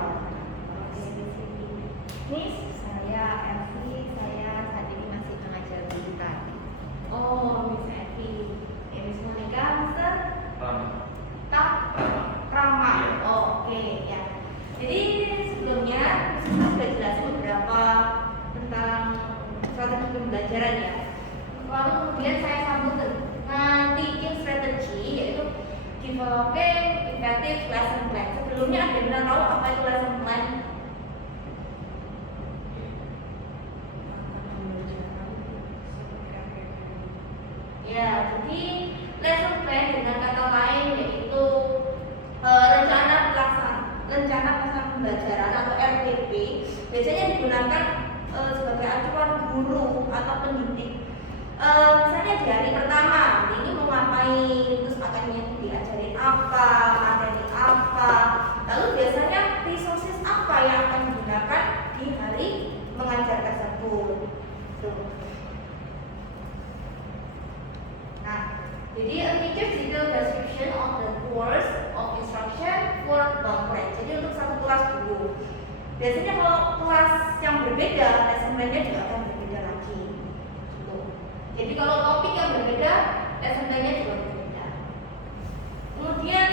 Oke, Miss Siti. Miss, saya Elvi, saya saat ini masih mengajar di tadi. Oh, Miss Elvi. Miss Monica, Mister? Tak? Rama. Iya. Oke, ya. Jadi sebelumnya saya sudah jelasin beberapa tentang strategi pembelajaran ya. Lalu kemudian saya sambung dengan teaching strategy, yaitu developing effective lesson plan. Sebelumnya ada yang pernah tahu apa itu lesson plan? Ya, jadi lesson plan dengan kata lain yaitu rencana pelaksanaan pembelajaran atau RPP biasanya digunakan sebagai acuan guru atau pendidik. Misalnya di hari pertama ini mau ngapain, terus akan diajarin apa, materi apa, lalu biasanya resources apa yang akan digunakan di hari mengajar tersebut. Tuh. Nah, jadi a teacher's detailed description of the course of instruction for one class. Jadi untuk satu kelas dulu. Biasanya kalau kelas yang berbeda, lesson plan-nya juga akan berbeda lagi. Gitu. Jadi kalau topik yang berbeda, lesson plan-nya juga berbeda. Kemudian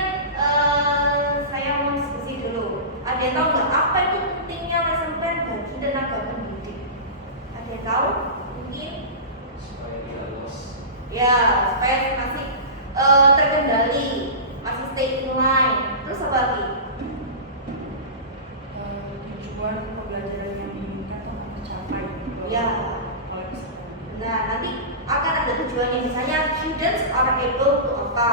saya mau diskusi dulu. Ada yang tahu nggak apa itu pentingnya lesson plan bagi tenaga pendidik? Ada yang tahu? Mungkin? Supaya tidak lost. Ya, supaya masih terkendali, masih stay in line. Terus apa lagi? Tujuan pembelajaran yang diinginkan dapat tercapai Ya. oleh peserta. Nah, nanti akan ada tujuannya. Misalnya students are able to apa?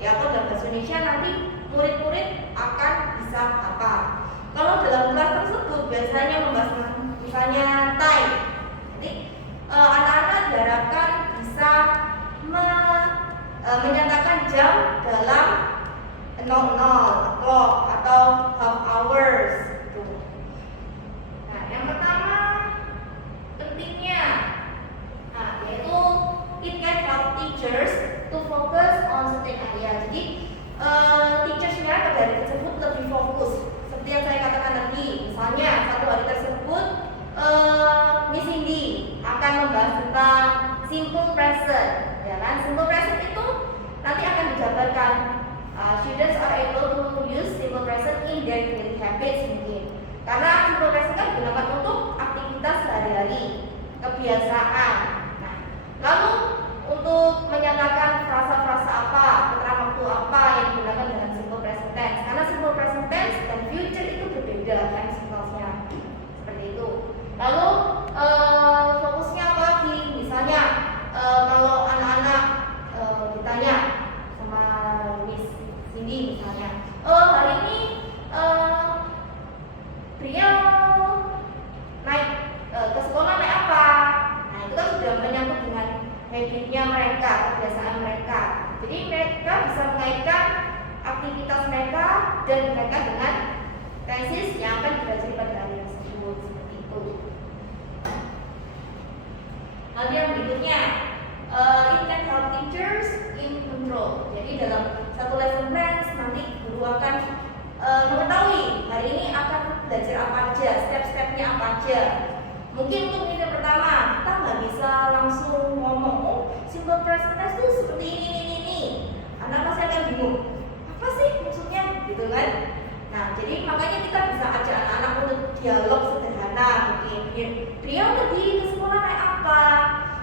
Ya, atau dalam bahasa Indonesia nanti murid-murid akan bisa apa? Kalau dalam kelas tersebut biasanya membahas misalnya time. Jadi anak-anak diharapkan bisa menyatakan jam dalam 00 o'clock atau half hours gitu. Nah, yang pertama pentingnya yaitu it can help teachers to focus on certain area. Jadi teachersnya pada hari tersebut lebih fokus. Seperti yang saya katakan tadi, misalnya satu hari tersebut Miss Cindy akan membahas tentang simple present, ya kan? Simple present itu nanti akan dijabarkan. Students are able to use simple present in their daily habits mungkin. Karena simple present kan digunakan untuk aktivitas sehari-hari, kebiasaan. Nah, lalu untuk menyatakan frasa-frasa apa, keterangan waktu apa yang digunakan dengan simple present tense. Karena simple present tense dan future itu berbeda kan simplesnya. Seperti itu. Lalu fokusnya apa lagi? Misalnya kalau anak-anak ditanya sama Miss Cindy misalnya, hari ini beliau naik ke sekolah naik apa? Nah, itu kan sudah menyangkut dengan habitnya mereka, kebiasaan mereka. Jadi mereka bisa mengaitkan aktivitas mereka dan mereka dengan tesis yang akan dipelajari pada hari tersebut. Seperti itu. Lalu yang berikutnya, it can help teachers in control. Jadi dalam satu lesson plan nanti guru akan mengetahui hari ini akan belajar apa aja, step-stepnya apa aja. Mungkin untuk minggu pertama kita nggak bisa langsung ngomong, oh simple present tense itu seperti ini. Anak pasti akan bingung, apa sih maksudnya, gitu kan? Nah, jadi makanya kita bisa ajak anak-anak untuk dialog sederhana mungkin. Beliau tadi ke sekolah naik apa?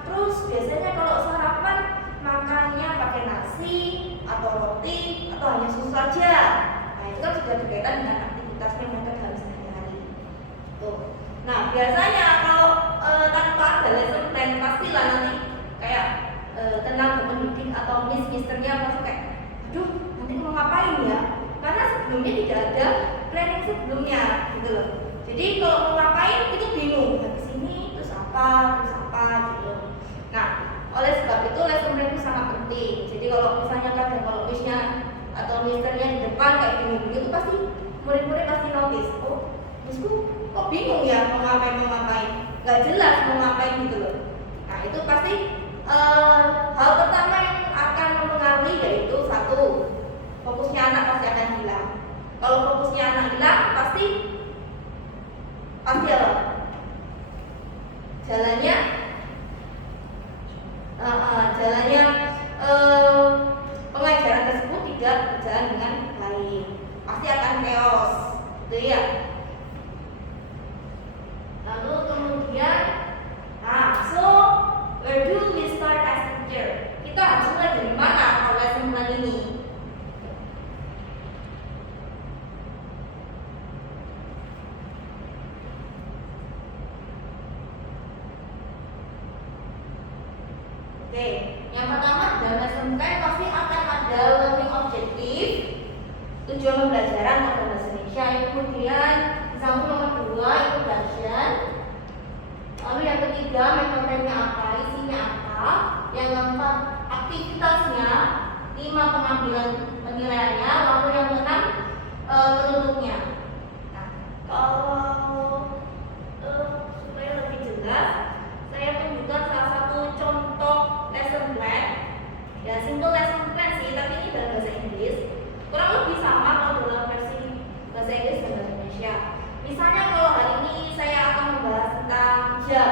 Terus biasanya kalau sarapan makannya pakai nasi atau roti atau hanya susu saja. Nah, itu kan sudah berkaitan dengan aktivitasnya mereka dalam sehari-hari. Tuh. Nah, biasanya kalau tanpa ada lesson plan pastilah nanti kayak tenaga pendidik atau misternya langsung kayak, aduh nanti mau ngapain ya? Karena sebelumnya tidak ada planning sebelumnya, gitu loh. Jadi kalau mau ngapain itu bingung, habis ini terus apa gitu. Nah, oleh sebab itu lesson plan itu sangat penting. Jadi kalau misalnya kadang kalau missnya atau misternya di depan kayak bingung itu pasti murid-murid pasti notice, oh missku kok bingung ya mau ngapain, nggak jelas mau ngapain gitu loh. Nah, itu pasti hal pertama yang akan mempengaruhi yaitu satu, fokusnya anak pasti akan hilang. Kalau fokusnya anak hilang, pasti pasti apa? Jalannya pengajaran tersebut tidak berjalan dengan baik, pasti akan chaos, gitu ya. Lalu kemudian, so where do we start as teacher? Kita harus mulai dari mana kalau lesson plan ini? Oke, yang pertama dalam lesson plan pasti akan ada learning objective, tujuan pembelajaran atau bahasa Indonesia. Kemudian disambung nomor 2 introduction. Lalu yang ketiga metodenya apa, isinya apa. Yang keempat aktivitasnya, 5 pengambilan penilaiannya. Lalu yang keenam penutupnya. Nah, kalau supaya lebih jelas, saya tunjukkan salah satu contoh lesson plan. Ya, simple lesson plan sih, tapi ini dalam bahasa Inggris. Kurang lebih sama kalau dalam versi bahasa Inggris dan bahasa Indonesia. Misalnya kalau hari ini saya akan membahas tentang jam,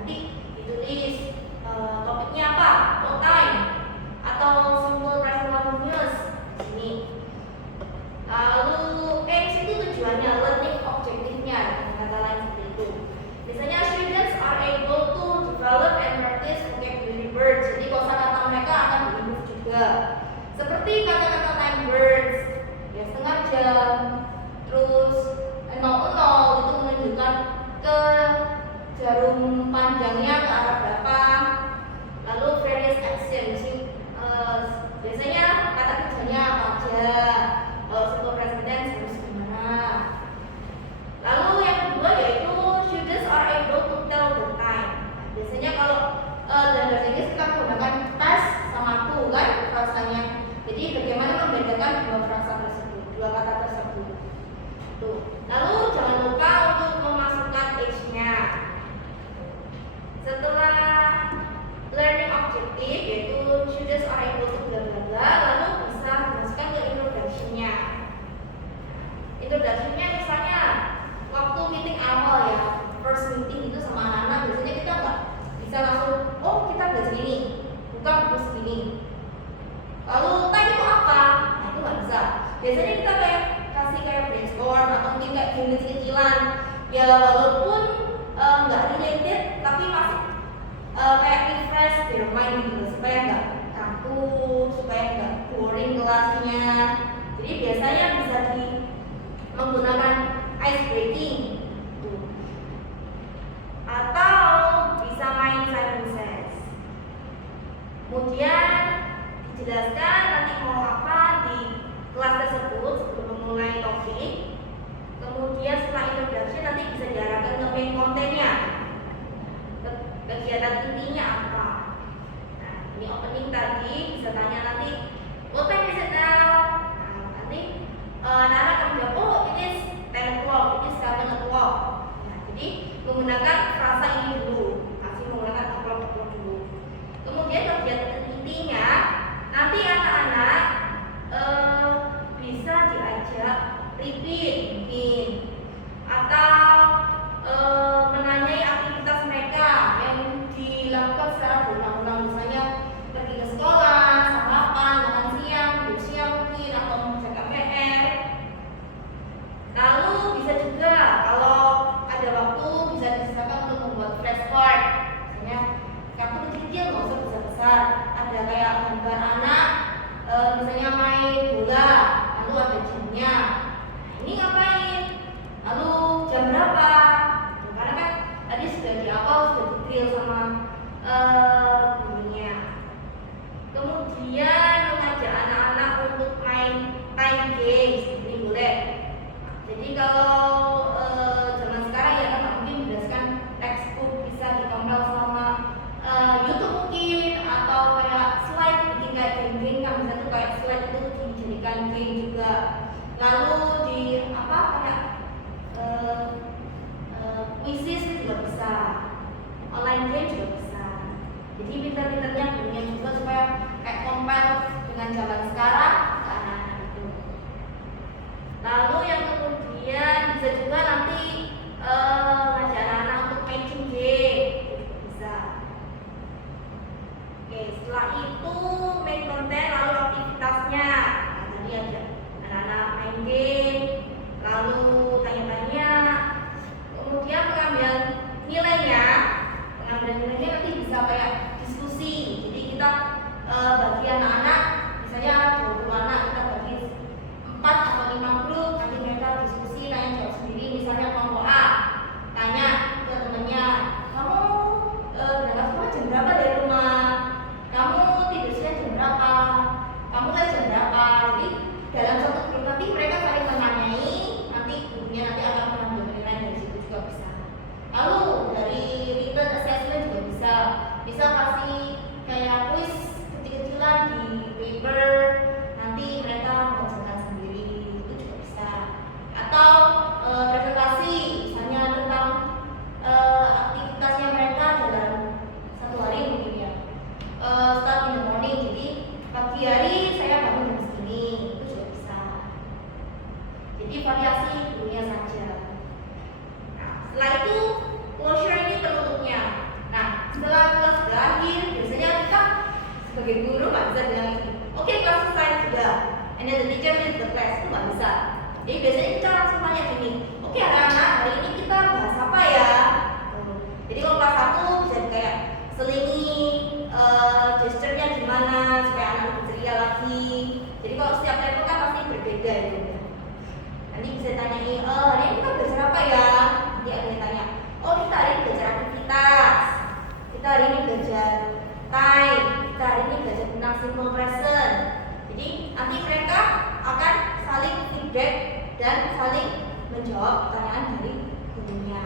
nanti ditulis topiknya apa, what time, atau simple present continuous di sini. Lalu aims itu tujuannya, learning objektifnya, dengan kata lain seperti itu. Misalnya students are able to develop and practice vocabulary words. Jadi kosakata mereka akan diimprove juga. Seperti kata-kata time words, ya setengah jam, terus 00 itu menunjukkan ke jarum panjangnya ke arah berapa. Lalu various actions, biasanya kata kerjanya apa aja. Kalau simple present tense harus gimana. Lalu yang kedua yaitu students are able to tell the time. Biasanya kalau dalam bahasa Inggris kita menggunakan past sama to kan frasanya. Jadi bagaimana membedakan dua kata tersebut. Tuh. Lalu jangan lupa untuk memasukkan age-nya. Setelah learning objective yaitu students are able to bla bla bla, lalu bisa dimasukkan ke introduction-nya. Introduction-nya misalnya waktu meeting awal ya, first meeting itu sama anak-anak, biasanya kita nggak bisa langsung, oh kita belajar ini, buka buku segini. Lalu time itu apa? Nah itu nggak bisa. Biasanya kita kasih brainstorm atau mungkin kayak game kecil-kecilan. Ya walaupun nggak related, tapi masih kayak refresh their mind gitu, supaya nggak kaku, supaya nggak boring kelasnya. Jadi biasanya bisa menggunakan ice breaking, atau bisa main silent sense. Kemudian dijelaskan nanti mau apa di kelas tersebut sebelum memulai topik. Kemudian setelah introduction nanti bisa diarahkan ke main kontennya, kegiatan intinya apa. Nah ini opening tadi bisa tanya nanti what time is it now. Nah nanti Nara akan menjawab oh it is 10 o'clock, it is 7 o'clock. Nah jadi menggunakan frasa ini dulu, masih menggunakan o'clock dulu. Kemudian kegiatan intinya nanti anak-anak bisa diajak repeat mungkin, atau menanyai aktivitas mereka yang dilakukan secara berulang-ulang, misalnya pergi ke sekolah, sarapan, makan siang, duduk siang mungkin, atau mengerjakan PR. Lalu bisa juga kalau ada waktu bisa disisakan untuk membuat flashcard, misalnya kartu kecil-kecil nggak usah besar-besar, ada kayak gambar anak misalnya main bola, lalu ada jamnya. Ini ngapain? Lalu jam berapa? Karena kan tadi sudah di awal sudah detail sama gurunya. Kemudian mengajak anak-anak untuk main time games, ini boleh. Jadi kalau zaman sekarang ya kan mungkin berdasarkan textbook bisa dikompil sama YouTube mungkin, atau kayak slide bikin kayak game-game kan bisa tuh kayak slide itu dijadikan game juga. Lalu di apa kayak quizzes juga bisa, online game juga bisa. Jadi pintar-pintarnya gurunya juga supaya kayak compare dengan zaman sekarang ke anak-anak itu. Lalu yang kemudian bisa and then the teacher leads the class, itu nggak bisa. Jadi biasanya kita langsung tanya gini, oke anak-anak, hari ini kita bahas apa ya? Jadi kalau kelas 1 bisa kayak selingi gesturnya gimana supaya anak lebih ceria lagi. Jadi kalau setiap level kan pasti berbeda gitu. Nanti bisa tanyai, hari ini kita belajar apa ya? Nanti ada yang tanya, oh kita hari ini belajar aktivitas, kita hari ini belajar time, kita hari ini belajar tentang simple present. Jadi nanti mereka akan saling feedback dan saling menjawab pertanyaan dari gurunya.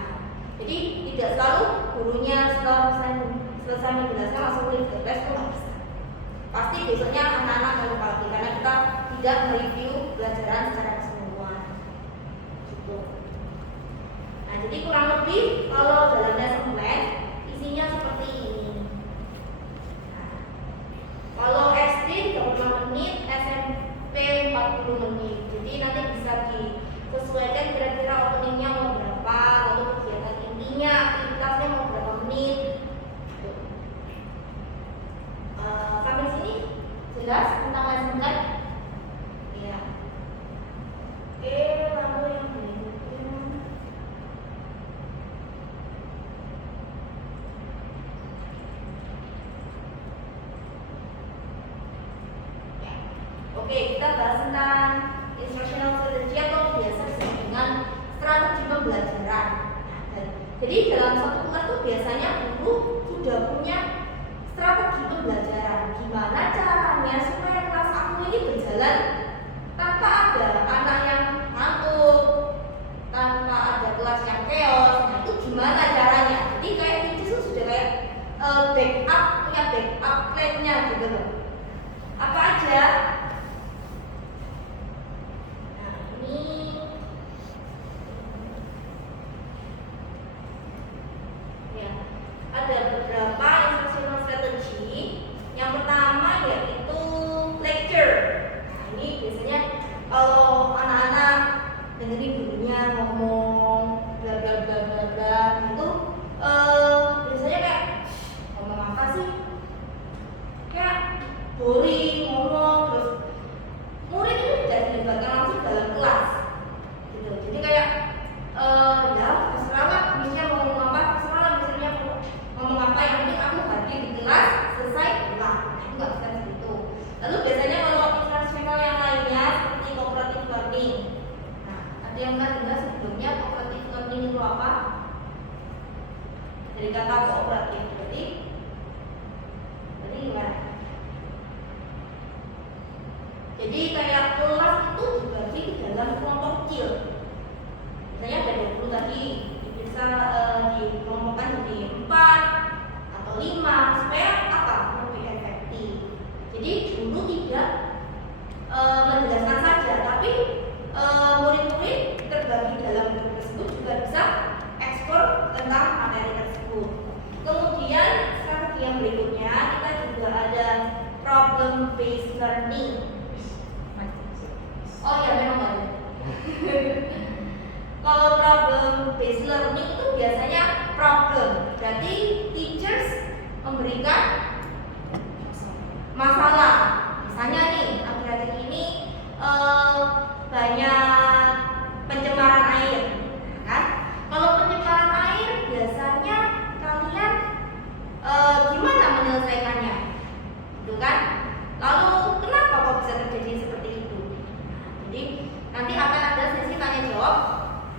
Jadi tidak selalu gurunya setelah selesai menjelaskan langsung leave the class, itu nggak bisa. Pasti besoknya anak-anak akan lupa lagi karena kita tidak mereview pelajaran secara keseluruhan. Gitu. Nah, jadi kurang lebih kalau dalam lesson plan isinya seperti ini. Nah, kalau SD 35 menit, SMP 40 menit. Jadi nanti bisa disesuaikan kira-kira openingnya mau berapa, lalu kegiatan intinya, aktivitasnya mau berapa menit. Sampai sini jelas tentang lesson plan? Iya. Oke, lalu yang berikutnya. Ya. Oke, kita bahas tentang instructional strategy atau biasa disebut dengan strategi pembelajaran. Jadi dalam satu kelas itu biasanya guru sudah punya strategi pembelajaran. Gimana caranya supaya kelas aku ini berjalan tanpa ada anak yang ngantuk, tanpa ada kelas yang chaos. Nah itu gimana caranya? Jadi kayak itu sudah kayak backup, punya backup plan-nya gitu loh. Apa aja? Nah ini ya, ada beberapa instructional strategy. Yang pertama yaitu lecture. Nah, ini biasanya kalau anak-anak dengerin gurunya ngomong bla bla bla bla bla itu biasanya kayak ngomong apa sih? Kayak boring ngomong, terus murid itu tidak dilibatkan langsung dalam kelas. Gitu. Jadi kayak ya terserah lah misalnya mau ngomong apa, terserah lah misalnya mau ngomong apa, yang penting aku hadir di kelas, selesai pulang. Nah itu nggak bisa begitu. Lalu biasanya kalau instructional yang lainnya seperti cooperative learning. Nah ada yang pernah dengar sebelumnya cooperative learning itu apa? Dari kata kooperatif, berarti gimana? Jadi kayak kelas itu dibagi ke dalam kelompok kecil. Misalnya ada 20 tadi, bisa dikelompokkan jadi 4 atau 5 supaya apa? Lebih efektif. Jadi guru tidak menjelaskan saja, tapi murid-murid terbagi dalam grup tersebut juga bisa ekspor tentang materi tersebut. Kemudian strategi yang berikutnya kita juga ada problem based learning. Oh iya memang ada. Kalau problem based learning itu biasanya problem, berarti teachers memberikan masalah. Misalnya nih, akhir-akhir ini banyak pencemaran air, kan? Kalau pencemaran air biasanya kalian gimana menyelesaikannya, gitu kan? Lalu kenapa kok bisa terjadi seperti itu? Jadi nanti akan ada sesi tanya jawab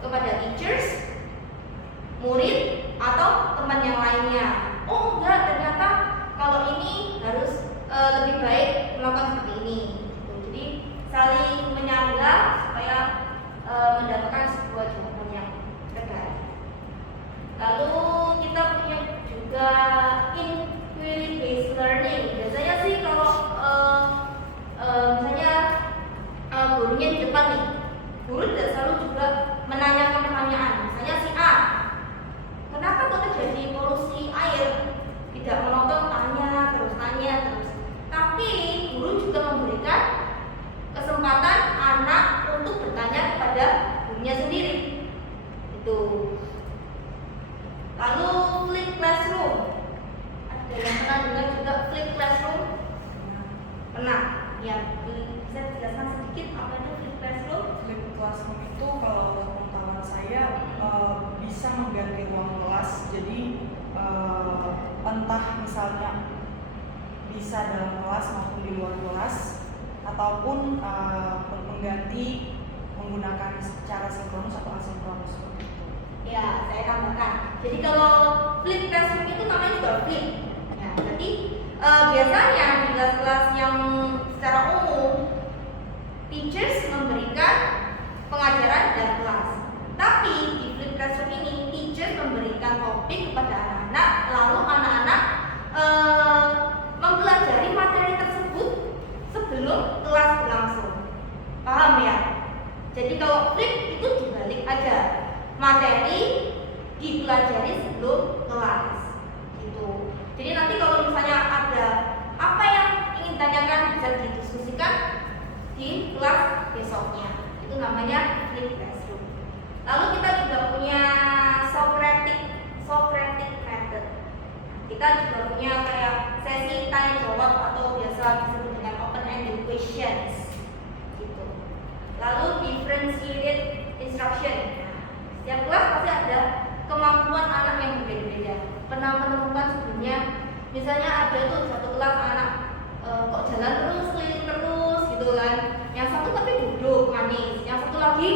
kepada teachers, murid, atau teman yang lainnya. Oh enggak, ternyata kalau ini harus lebih baik melakukan seperti ini. Jadi saling menyanggah supaya Bisa dijelaskan sedikit apa itu flipped classroom? Flipped classroom itu kalau pengetahuan saya bisa mengganti ruang kelas. Jadi entah misalnya bisa dalam kelas maupun di luar kelas, ataupun mengganti menggunakan secara sinkronus atau asinkronus seperti itu. Ya, saya tambahkan. Jadi kalau flipped classroom itu namanya juga flip. Ya, berarti biasanya di kelas-kelas yang secara umum teachers memberikan pengajaran dalam kelas. Tapi di flipped classroom ini teachers memberikan topik kepada anak-anak, lalu anak-anak mempelajari materi tersebut sebelum kelas berlangsung. Paham ya? Jadi kalau flip itu dibalik aja. Materi dipelajari sebelum kelas. Gitu. Jadi nanti kalau misalnya ada apa yang ingin tanyakan bisa didiskusikan di kelas besoknya. Itu namanya flip classroom. Lalu kita juga punya Socratic method. Kita juga punya kayak sesi tanya jawab atau biasa disebut dengan open ended questions. Gitu. Lalu differentiated instruction. Setiap kelas pasti ada kemampuan anak yang berbeda-beda. Pernah menemukan sebelumnya, misalnya ada tuh satu kelas anak kok jalan terus, keliling terus gitu kan. Yang satu tapi duduk manis, yang satu lagi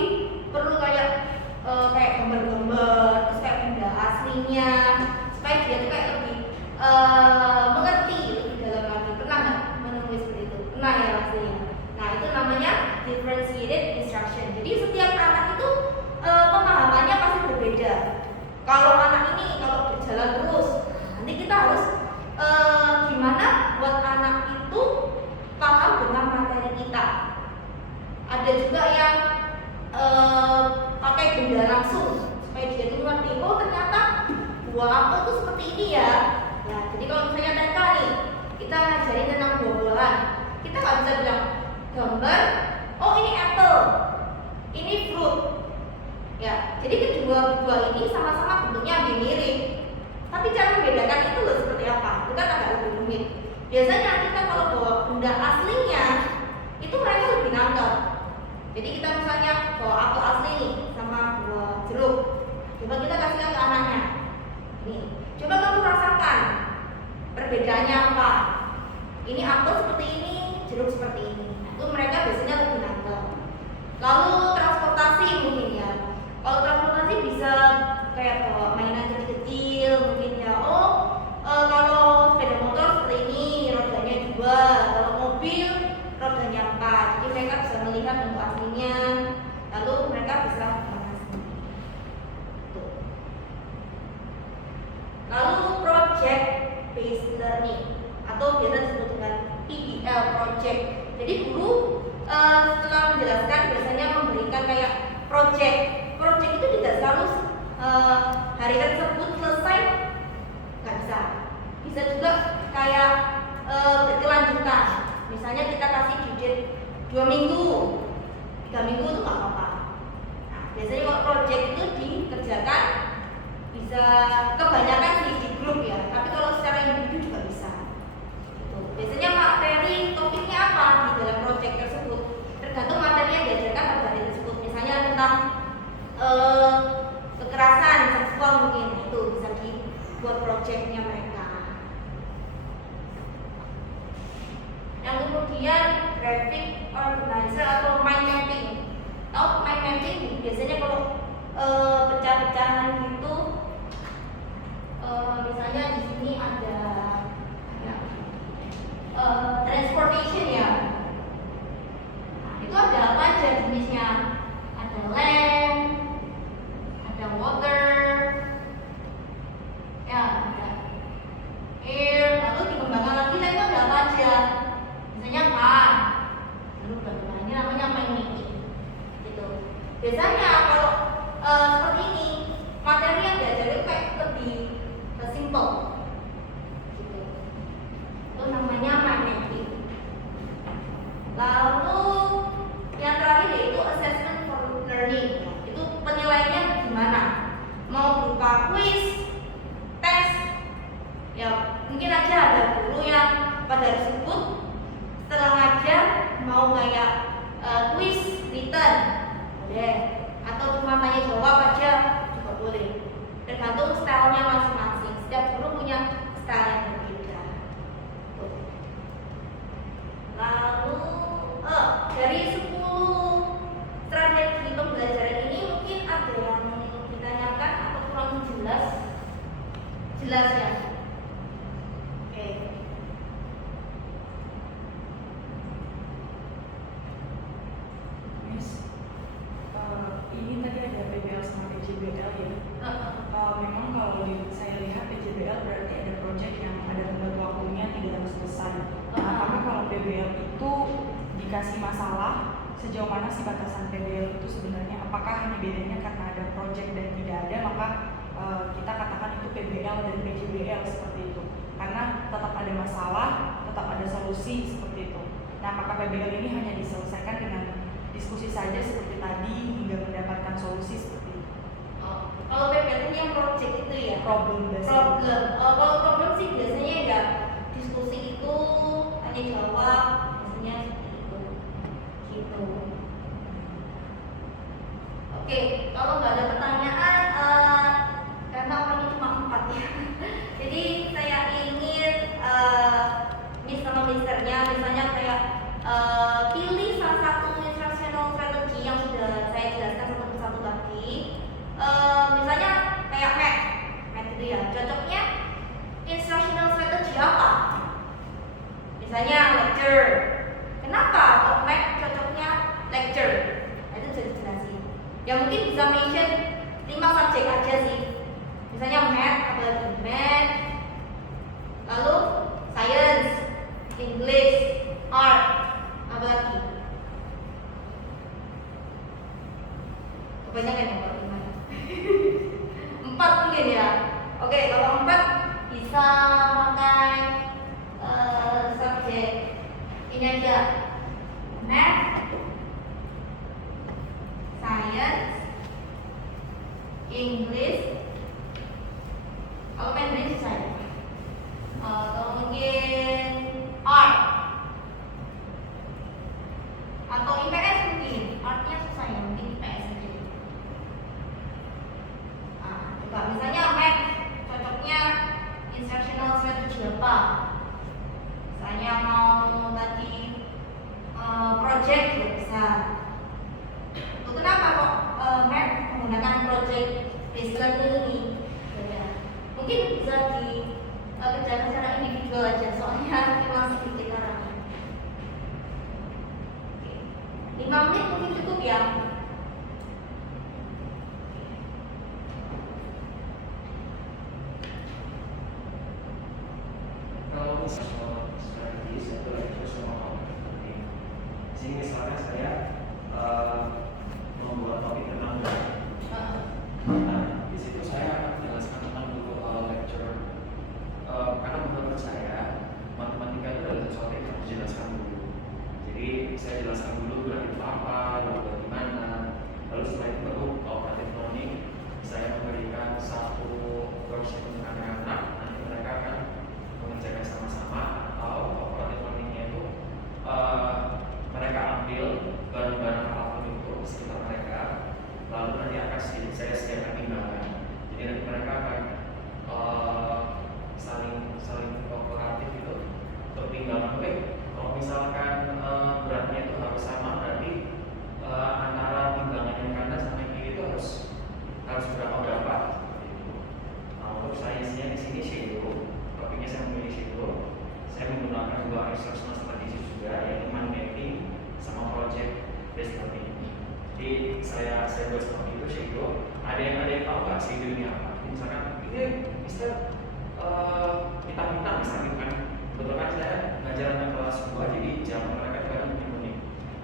perlu kayak gambar-gambar, terus kayak benda aslinya, supaya dia tuh kayak lebih mengerti lebih dalam lagi. Pernah nggak menemui seperti itu? Pernah ya pastinya. Nah itu namanya differentiated instruction. Jadi setiap anak itu pemahamannya pasti berbeda. Kalau anak ini kalau berjalan terus, nanti kita harus gimana buat anak itu paham dengan materi kita. Ada juga yang pakai benda langsung supaya dia itu ngerti, oh ternyata buah apel itu seperti ini ya. Ya, jadi kalau misalnya TK nih, kita ngajarin tentang buah-buahan, kita nggak bisa bilang gambar, oh ini apple, ini fruit. Ya, jadi kedua buah ini sama-sama bentuknya hampir mirip. Tapi cara membedakan itu loh seperti apa? Itu kan agak lebih rumit. Biasanya kita kalau bawa benda aslinya, itu mereka lebih nangkep. Jadi kita misalnya bawa apel asli nih sama buah jeruk. Coba kita kasihkan ke anaknya. Nih, coba kamu rasakan perbedaannya apa? Ini apel seperti ini, jeruk seperti ini. Itu mereka biasanya lebih nangkep. Lalu transportasi mungkin ya. Kalau transportasi bisa kayak bawa mainan kecil-kecil mungkin ya. Kalau sepeda motor seperti ini, rodanya 2. Kalau mobil, rodanya 4. Jadi mereka bisa melihat bentuk aslinya. Lalu mereka bisa mengenali. Lalu project based learning atau biasa disebut dengan PBL project. Jadi guru setelah menjelaskan biasanya memberikan kayak project itu tidak selalu hari tersebut selesai, nggak bisa juga kayak berkelanjutan. Misalnya kita kasih due 2 minggu, 3 minggu itu nggak apa-apa. Nah, biasanya kalau project itu dikerjakan bisa kebanyakan di grup ya, tapi kalau secara individu juga bisa. Gitu. Biasanya materi topiknya apa di dalam project tersebut tergantung materi yang diajarkan pada hari tersebut. Misalnya tentang kekerasan seksual mungkin itu bisa dibuat projectnya mereka. Yang kemudian graphic organizer atau mind mapping. Tahu mind mapping? Biasanya kalau pecah-pecahan gitu, misalnya di sini ada transportation ya. Nah, itu ada apa aja jenisnya? Ada land, ada water, ya ada air, lalu dikembangkan lagi itu ada apa aja? Misalnya car, lalu bagaimana ini namanya magnetic, gitu. Biasanya kalau seperti ini materi yang diajarin kayak lebih simple, gitu. Itu namanya magnetic. Lalu yang terakhir yaitu assessment for learning. Itu penilaiannya gimana? Mau berupa quiz, tes, ya mungkin aja ada guru yang pada tersebut setelah ngajar mau kayak kayak quiz written boleh, atau cuma tanya jawab aja juga boleh, tergantung stylenya masing-masing. Setiap guru punya style yang berbeda. Tuh. Lalu dari 10 strategi pembelajaran ini mungkin ada yang ditanyakan atau kurang jelas ya. Oke. Miss, ini tadi ada PBL sama PJBL ya. Memang kalau saya lihat PJBL berarti ada proyek yang ada tenggat waktunya tidak harus selesai. Apakah kalau PBL itu dikasih masalah, sejauh mana sih batasan PBL itu sebenarnya? Apakah hanya bedanya karena ada proyek dan tidak ada, maka kita katakan itu PBL dan PJBL seperti itu? Karena tetap ada masalah, tetap ada solusi seperti itu. Nah, apakah PBL ini hanya diselesaikan dengan diskusi saja seperti tadi hingga mendapatkan solusi seperti itu? Kalau PBL ini yang project itu ya, Problem biasanya. kalau problem sih biasanya ya diskusi itu tanya jawab, biasanya seperti itu gitu. Oke, kalau nggak ada pertanyaan, karena orangnya cuma 4 ya. Jadi saya ingin Miss sama Misternya misalnya kayak pilih salah satu instructional strategy yang sudah saya jelaskan satu persatu tadi. Misalnya kayak math gitu ya, cocoknya instructional strategy apa? Misalnya lecture. Kenapa kok math cocoknya lecture? Nah, itu bisa dijelasin. Ya mungkin bisa mention 5 subjek aja sih. Misalnya math, apalagi math, lalu science, English, art, apalagi. Kebanyakan ya kalau gimana? 4 mungkin ya. Oke, kalau 4 bisa pakai subjek ini aja, math, science, English. Kalau Mandarin susah ya. Atau mungkin art atau IPS mungkin. Artnya susah ya, mungkin IPS aja. Coba misalnya math cocoknya instructional strategy apa? Misalnya mau tadi project juga bisa. Kenapa kok math menggunakan project based learning ini? Ya, mungkin bisa dikerjakan secara individual aja, soalnya memang sedikit orangnya. 5 menit mungkin cukup ya. Kalau misalnya strategi satu lagi semua penting. Di sini misalnya saya membuat topik tentang nah, di situ saya jelaskan tentang dulu lecture. Karena menurut saya matematika itu adalah sesuatu yang harus dijelaskan dulu. Jadi saya jelaskan dulu berarti itu apa, lalu bagaimana. Lalu setelah itu baru cooperative learning saya memberikan satu workshop untuk anak-anak. Nanti mereka akan mengerjakan sama-sama, atau cooperative learningnya itu mereka ambil barang-barang apapun itu di sekitar mereka, lalu nanti akan saya sediakan timbangan. Jadi nanti mereka akan saling kooperatif gitu untuk timbangan. Oke, kalau misalkan beratnya itu harus sama, berarti antara timbangan yang kanan sama yang kiri itu harus berapa. Nah, untuk sainsnya di sini shadow, topiknya saya memilih shadow. Saya menggunakan 2 instructional strategy juga, yaitu mind mapping sama project based learning. Jadi saya buat seperti itu shadow. Ada yang tahu nggak shadow ini apa? Misalkan ini Mister kita minta misalnya kan, kebetulan saya ngajar anak kelas 2, jadi jam mereka kadang unik.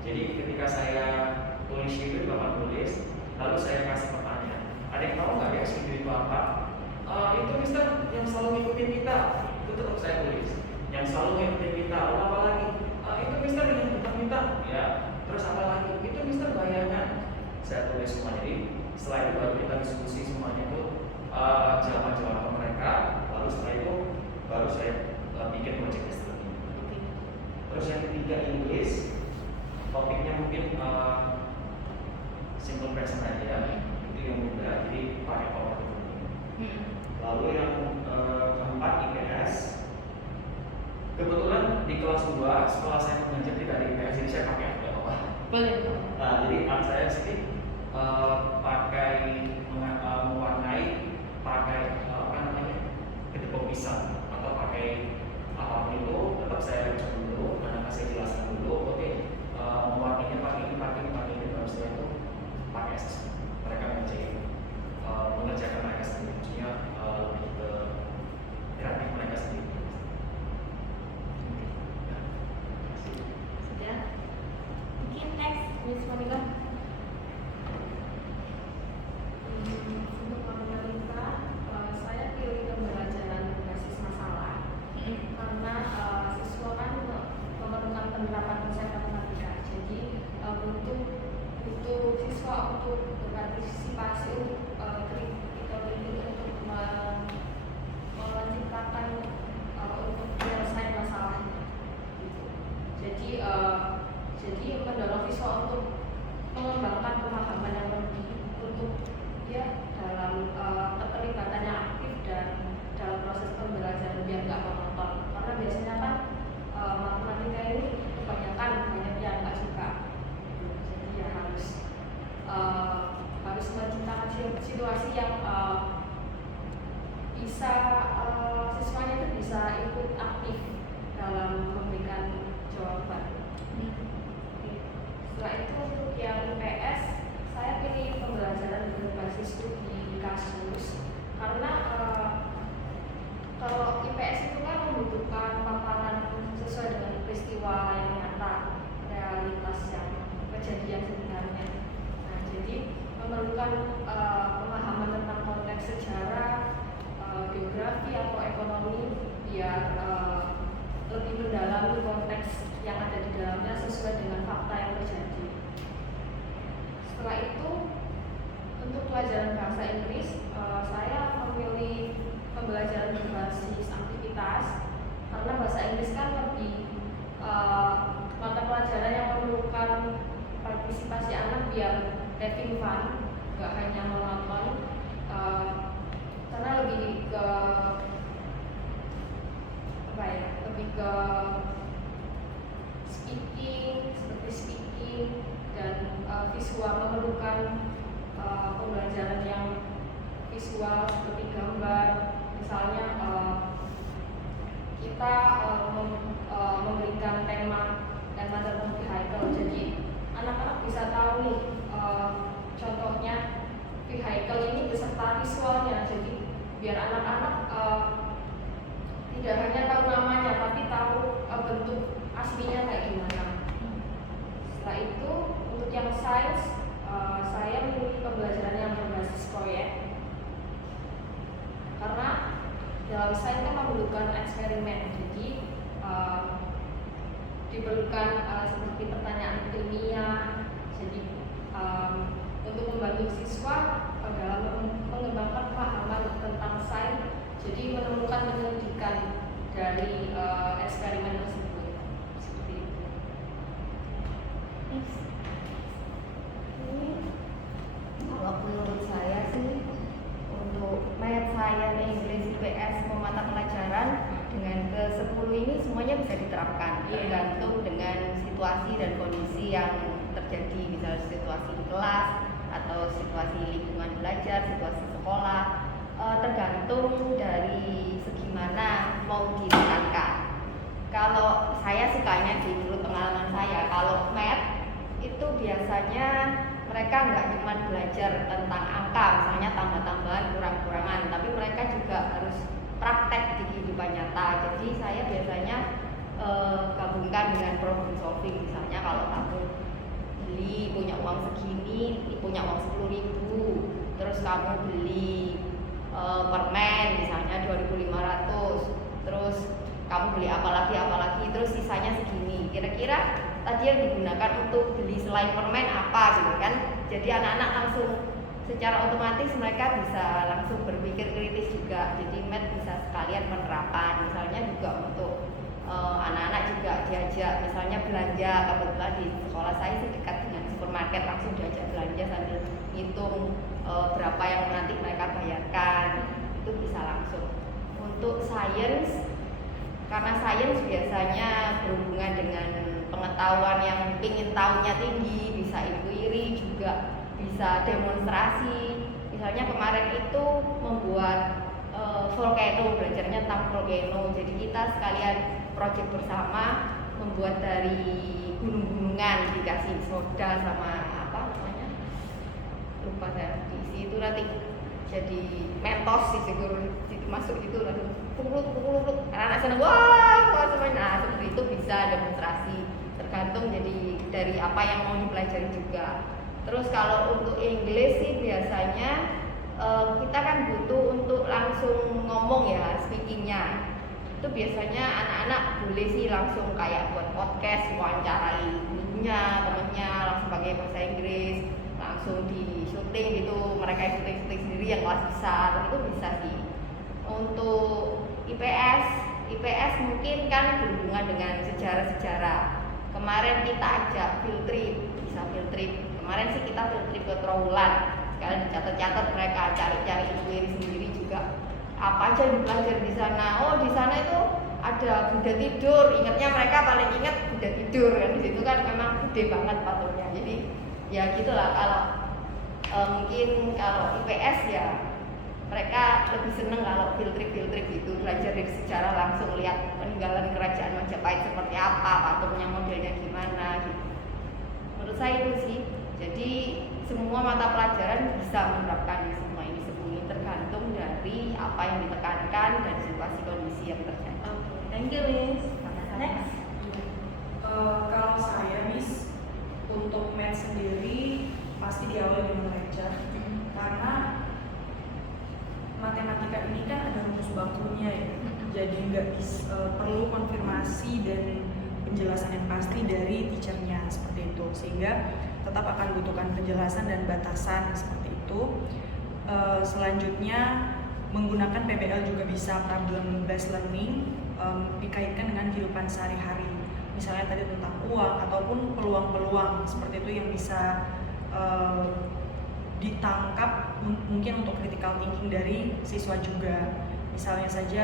Jadi ketika saya tulis shadow itu akan tulis, lalu saya kasih pertanyaan. Ada yang tahu nggak ya shadow itu apa? Itu Mister yang selalu ngikutin kita. Itu tetap saya tulis. Yang selalu ngikutin kita. Lalu apa lagi? Itu Mister yang kita. Ya. Terus apa lagi? Itu Mister bayangan. Saya tulis semua. Jadi setelah itu baru kita diskusi semuanya itu jawaban-jawaban mereka. Lalu setelah itu baru saya bikin project study. Terus yang ketiga English. topiknya mungkin simple present aja, itu yang mudah, jadi pakai power ini. Lalu yang keempat IPS. Kebetulan di kelas 2 setelah saya mengajar dari IPS, jadi saya pakai apa? Boleh. Nah, jadi saya sih pakai mewarnai, pakai apa namanya, kedepok pisang atau pakai apapun itu, tetap saya lecture dulu, saya jelaskan dulu, oke, mewarnainya pakai ini, baru setelah itu pakai assessment. Mereka mengerjakan mereka sendiri, maksudnya lebih ke kreatif mereka sendiri. Sudah. Mungkin next, Miss Monica. Untuk pemerintah, saya pilih pembelajaran berbasis masalah karena siswa kan memerlukan penerapan konsep matematika. Jadi butuh siswa untuk berpartisipasi critical thinking untuk menciptakan untuk menyelesaikan masalah. Gitu. Jadi mendorong siswa untuk mengembangkan pemahaman yang lebih untuk dalam keterlibatan yang aktif dan dalam proses pembelajaran biar nggak monoton. Karena biasanya kan matematika ini kebanyakan banyak yang nggak suka. Jadi ya harus menciptakan situasi yang bisa siswanya itu bisa ikut aktif dalam memberikan jawaban. Setelah itu untuk yang IPS, saya pilih pembelajaran berbasis studi kasus karena kalau IPS itu kan membutuhkan paparan sesuai dengan peristiwa yang nyata, realitas yang kejadian sebenarnya. Nah, jadi memerlukan pemahaman tentang konteks sejarah, geografi atau ekonomi biar lebih mendalami konteks yang ada di dalamnya sesuai dengan fakta yang terjadi. Setelah itu untuk pelajaran bahasa Inggris, saya memilih pembelajaran berbasis aktivitas karena bahasa Inggris kan lebih mata pelajaran yang memerlukan partisipasi anak biar having fun, nggak hanya monoton, karena lebih ke lebih ke speaking dan visual, memerlukan pembelajaran yang visual seperti gambar. Misalnya kita memberikan tema tentang vehicle, jadi anak-anak bisa tahu nih contohnya vehicle ini beserta visualnya, jadi biar anak-anak tidak hanya tahu namanya tapi tahu bentuk aslinya kayak gimana. Setelah itu untuk yang sains, saya memilih pembelajaran yang berbasis proyek karena dalam sains kan memerlukan eksperimen, jadi diperlukan seperti pertanyaan ilmiah. Jadi untuk membantu siswa dalam mengembangkan pemahaman tentang sains, jadi menemukan penyelidikan dari eksperimen tersebut. Seperti itu. Kalau menurut saya sih untuk math, science, English, IPS, semua mata pelajaran dengan ke-10 ini semuanya bisa diterapkan tergantung dengan situasi dan kondisi yang terjadi, misalnya situasi di kelas atau situasi lingkungan belajar, situasi sekolah, tergantung dari segi mana mau ditekankan. Kalau saya sukanya sih, menurut pengalaman saya, kalau math itu biasanya mereka nggak cuma belajar tentang angka, misalnya tambah-tambahan, kurang-kurangan, tapi mereka juga harus praktek di kehidupan nyata. Jadi saya biasanya gabungkan dengan problem solving. Misalnya kalau kamu punya uang segini, punya uang 10.000, terus kamu beli permen misalnya 2.500, terus kamu beli apalagi, terus sisanya segini. Kira-kira tadi yang digunakan untuk beli selain permen apa gitu kan? Jadi anak-anak langsung secara otomatis mereka bisa langsung berpikir kritis juga. Jadi math bisa sekalian penerapan. Misalnya juga untuk anak-anak juga diajak misalnya belanja. Kebetulan di sekolah saya sih dekat dengan supermarket, langsung diajak belanja sambil hitung berapa yang nanti mereka bayarkan, itu bisa langsung. Untuk sains, karena sains biasanya berhubungan dengan pengetahuan yang ingin tahunya tinggi, bisa inquiry juga, bisa demonstrasi. Misalnya kemarin itu membuat volcano, belajarnya tentang volcano. Jadi kita sekalian proyek bersama membuat dari gunung-gunungan, dikasih soda sama apa namanya, lupa saya, diisi itu nanti jadi mentos sih, masuk itu langsung pukul anak-anak sana wah semuanya. Nah seperti itu bisa demonstrasi, tergantung jadi dari apa yang mau dipelajari juga. Terus kalau untuk English sih biasanya kita kan butuh untuk langsung ngomong ya, speakingnya. Itu biasanya anak-anak boleh sih langsung kayak buat podcast, wawancarai gurunya, temennya, langsung pakai bahasa Inggris, langsung di syuting gitu, mereka yang syuting sendiri yang kelas besar, itu bisa sih. Untuk IPS mungkin kan berhubungan dengan sejarah-sejarah. Kemarin kita ajak field trip, bisa field trip. Kemarin sih kita field trip ke Trawulan, sekalian dicatat-catat mereka, cari-cari inquiry sendiri juga. Apa aja yang dipelajari di sana? Oh di sana itu ada Buddha tidur. Ingatnya mereka paling ingat Buddha tidur kan, di situ kan memang gede banget patungnya. Jadi ya gitulah. Kalau mungkin kalau IPS ya mereka lebih seneng kalau field trip itu, belajar dari sejarah, langsung lihat peninggalan kerajaan Majapahit seperti apa, patungnya modelnya gimana gitu. Menurut saya itu sih. Jadi semua mata pelajaran bisa menerapkan semua ini, tergantung dari apa yang ditekankan dan situasi kondisi yang terjadi. Oke, thank you Miss. Next. Kalau saya Miss, untuk math sendiri pasti diawali dengan lecture, karena matematika ini kan ada rumus bakunya ya, jadi nggak perlu konfirmasi dan penjelasan yang pasti dari teachernya seperti itu, sehingga tetap akan butuhkan penjelasan dan batasan seperti itu. Selanjutnya menggunakan PBL juga bisa, problem based learning, dikaitkan dengan kehidupan sehari-hari, misalnya tadi tentang uang ataupun peluang-peluang seperti itu yang bisa ditangkap mungkin untuk critical thinking dari siswa juga. Misalnya saja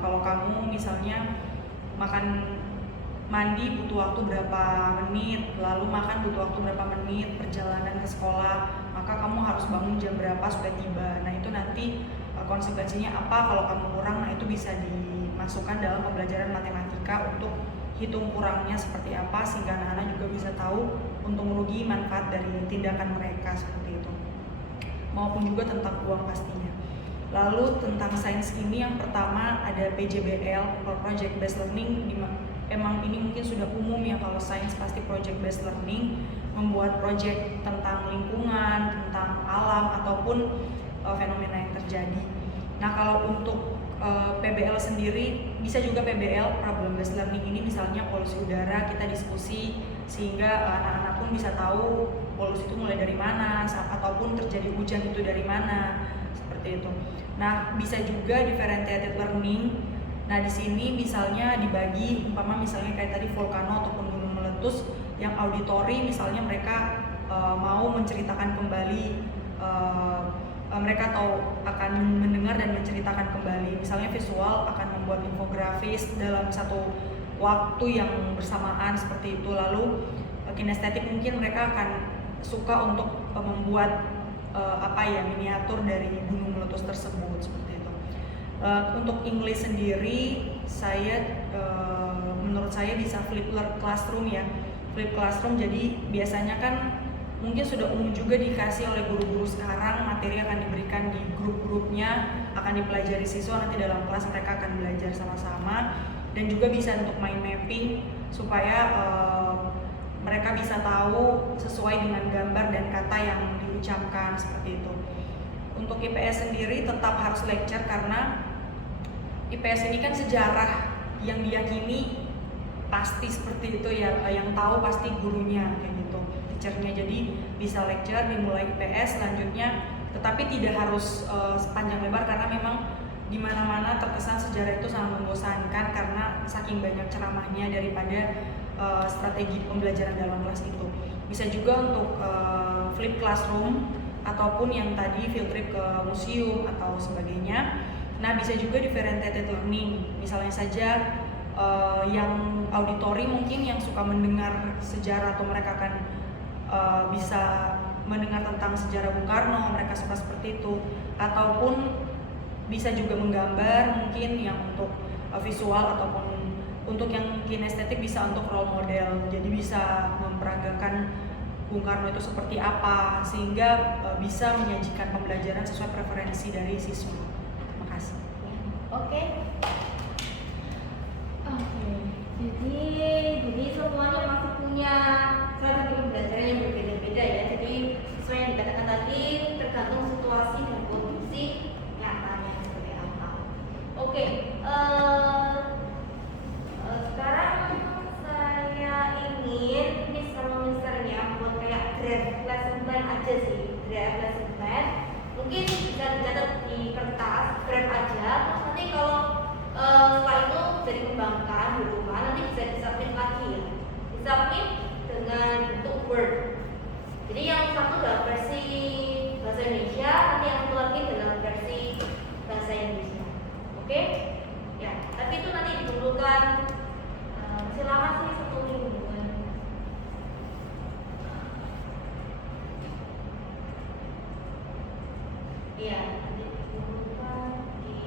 kalau kamu misalnya mandi butuh waktu berapa menit, lalu makan butuh waktu berapa menit, perjalanan ke sekolah, maka kamu harus bangun jam berapa supaya tiba. Nah itu nanti konsekuensinya apa kalau kamu kurang, nah itu bisa dimasukkan dalam pembelajaran matematika untuk hitung kurangnya seperti apa, sehingga anak-anak juga bisa tahu untung rugi manfaat dari tindakan mereka seperti itu. Maupun juga tentang uang pastinya. Lalu tentang sains ini yang pertama ada PJBL, Project Based Learning. Emang ini mungkin sudah umum ya, kalau sains pasti Project Based Learning, membuat project tentang lingkungan, tentang alam ataupun fenomena yang terjadi. Nah kalau untuk PBL sendiri bisa juga PBL, Problem Based Learning ini misalnya polusi udara, kita diskusi sehingga anak-anak pun bisa tahu polusi itu mulai dari mana, ataupun terjadi hujan itu dari mana, seperti itu. Nah, bisa juga differentiated learning. Nah, di sini misalnya dibagi, umpama misalnya kayak tadi volcano ataupun gunung meletus, yang auditori misalnya mereka mau menceritakan kembali, mereka tahu akan mendengar dan menceritakan kembali. Misalnya visual akan membuat infografis dalam satu waktu yang bersamaan seperti itu. Lalu kinestetik mungkin mereka akan suka untuk membuat miniatur dari gunung meletus tersebut seperti itu. Untuk English sendiri menurut saya bisa flip classroom ya. Flip classroom, jadi biasanya kan mungkin sudah umum juga dikasih oleh guru-guru sekarang, materi akan diberikan di grup-grupnya, akan dipelajari siswa, nanti dalam kelas mereka akan belajar sama-sama, dan juga bisa untuk mind mapping supaya mereka bisa tahu sesuai dengan gambar dan kata yang diucapkan seperti itu. Untuk IPS sendiri tetap harus lecture karena IPS ini kan sejarah yang diyakini pasti seperti itu ya, yang tahu pasti gurunya kayak gitu, teachernya. Jadi bisa lecture dimulai IPS selanjutnya, tetapi tidak harus sepanjang lebar karena memang di mana-mana terkesan sejarah itu sangat membosankan karena saking banyak ceramahnya daripada strategi pembelajaran dalam kelas itu. Bisa juga untuk flip classroom ataupun yang tadi field trip ke museum atau sebagainya. Nah, bisa juga differentiated learning, misalnya saja yang auditori mungkin yang suka mendengar sejarah atau mereka akan bisa mendengar tentang sejarah Bung Karno, mereka suka seperti itu. Ataupun bisa juga menggambar mungkin yang untuk visual, ataupun untuk yang kinestetik bisa untuk role model. Jadi bisa memperagakan Bung Karno itu seperti apa sehingga bisa menyajikan pembelajaran sesuai preferensi dari siswa. Terima kasih. Oke. Jadi semuanya masih punya strategi pembelajaran yang berbeda-beda ya. Jadi sesuai yang dikatakan tadi tergantung situasi dan kondisi nyatanya seperti apa. Oke. Sekarang saya ingin misalnya buat kayak draft lesson plan aja sih, draft lesson plan. Mungkin bisa dicatat di kertas, draft aja. Terus nanti kalau setelah itu bisa dikembangkan di rumah, nanti bisa disubmit lagi ya. Disubmit dengan bentuk Word. Jadi yang satu dalam versi bahasa Indonesia, nanti yang satu lagi dalam versi bahasa Indonesia. Oke? Ya, tapi itu nanti diperlukan masih lama sih, 1 mingguan. Iya, nanti diperlukan di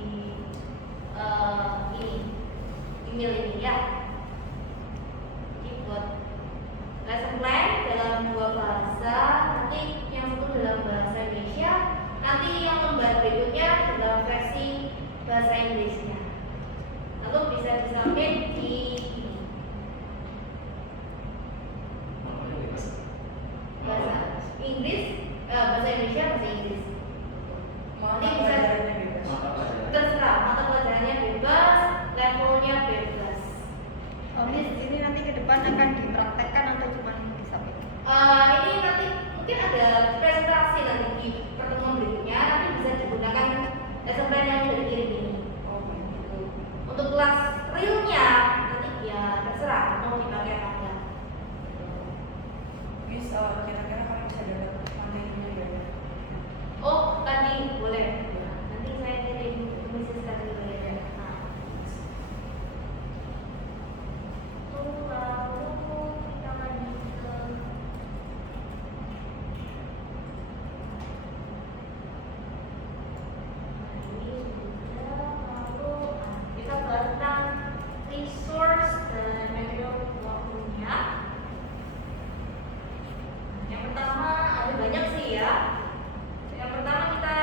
email ini ya. Jadi buat lesson plan dalam 2 bahasa, nanti yang satu dalam bahasa Indonesia, nanti yang lembar berikutnya dalam versi bahasa Inggrisnya. Lalu bisa disubmit di bahasa Inggris, bahasa Indonesia, bahasa Inggris. Nanti bisa terserah, mata pelajarannya bebas, levelnya bebas. Ini nanti ke depan akan dipraktekkan atau cuma disubmit? Ini nanti mungkin ada presentasi nanti di pertemuan berikutnya, nanti bisa digunakan lesson plan yang udah dikirim ini. Oh, begitu. Untuk kelas realnya nanti ya terserah mau dipakai apa enggak. Bisa kira-kira kalian bisa dapat materinya ya? Oh tadi boleh. Nanti saya kirim Mrs. tadi boleh ya. Nah. Lalu kita lanjut ke kita bahas tentang resource dan material waktunya. Yang pertama ada banyak sih ya. Yang pertama kita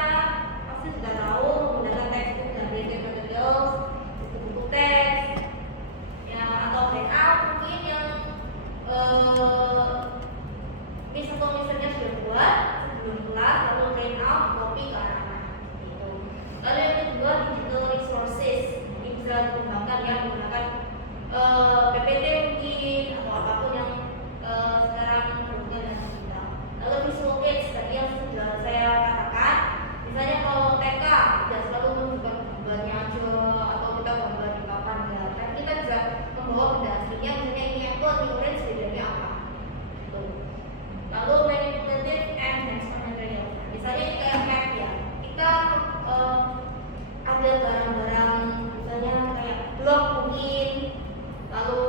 pasti sudah tahu menggunakan textbook dan related materials, buku-buku teks, ya atau handout mungkin yang misalnya sudah buat sebelum kelas, lalu print out, copy ke anak-anak. Gitu. Lalu yang kedua digital resources, ini bisa dikembangkan ya menggunakan PPT mungkin atau apapun yang sekarang berhubungan dengan digital. Lalu visual aids tadi yang sudah saya katakan, misalnya kalau TK tidak selalu menunjukkan gambarnya aja atau kita gambar di papan ya, tapi kita bisa membawa benda aslinya, misalnya ini apple, ini orange, bedanya apa. Gitu. Lalu manipulative and hands-on material. Misalnya ini kayak map ya, kita ada barang-barang misalnya kayak blok mungkin, lalu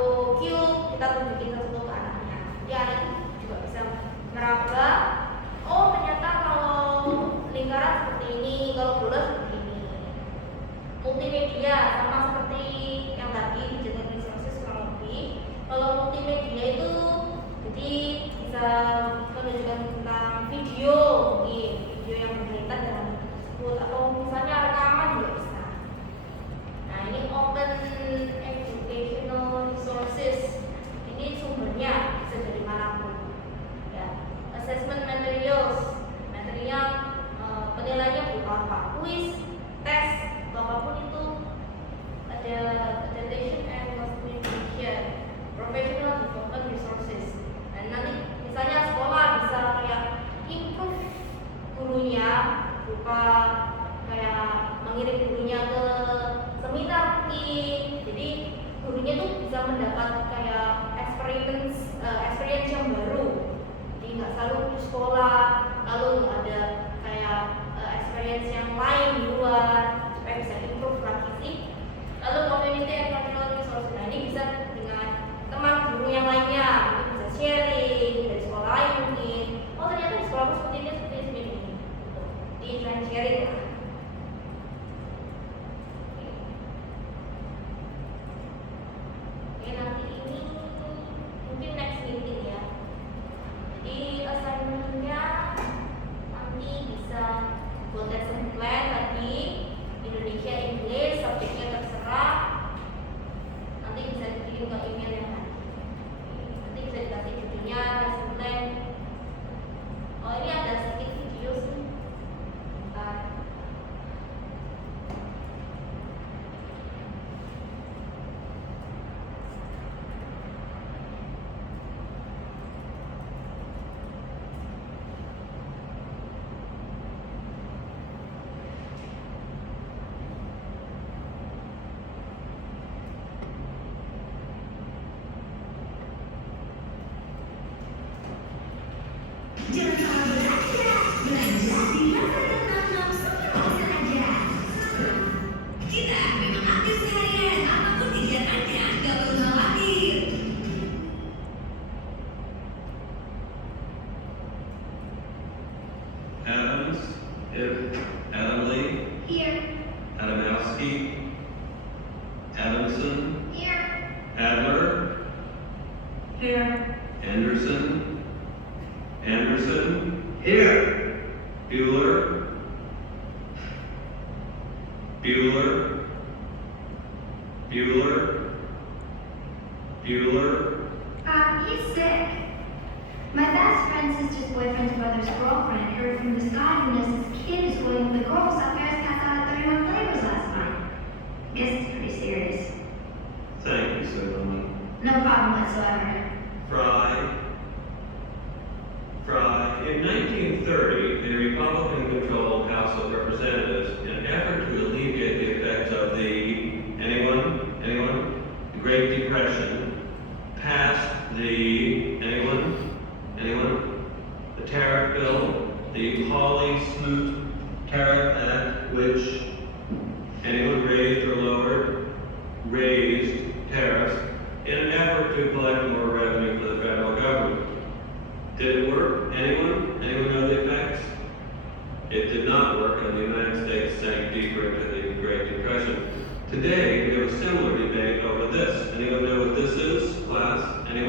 Adams, Adamley, Here. Adamowski, Adamson, Here. Adler, Here. Anderson, Anderson, here, Bueller, Bueller, Bueller, Bueller, He's sick. My best friend's sister's boyfriend's brother's girlfriend heard from this guy who knows his kid is going with the girls up there passed out at 31 flavors last night. Guess it's pretty serious. thank you, Sir Norman. No problem whatsoever. Fry. In 1930, the Republican-controlled House of Representatives, in an effort to alleviate the effects of the Great Depression, passed the tariff bill, the Hawley-Smoot Tariff Act, which raised tariffs in an effort to collect more revenue for the federal government. Did it work? Anyone? Anyone know the effects? It did not work, and the United States sank deeper into the Great Depression. Today, we have a similar debate over this. Anyone know what this is, class? Anyone?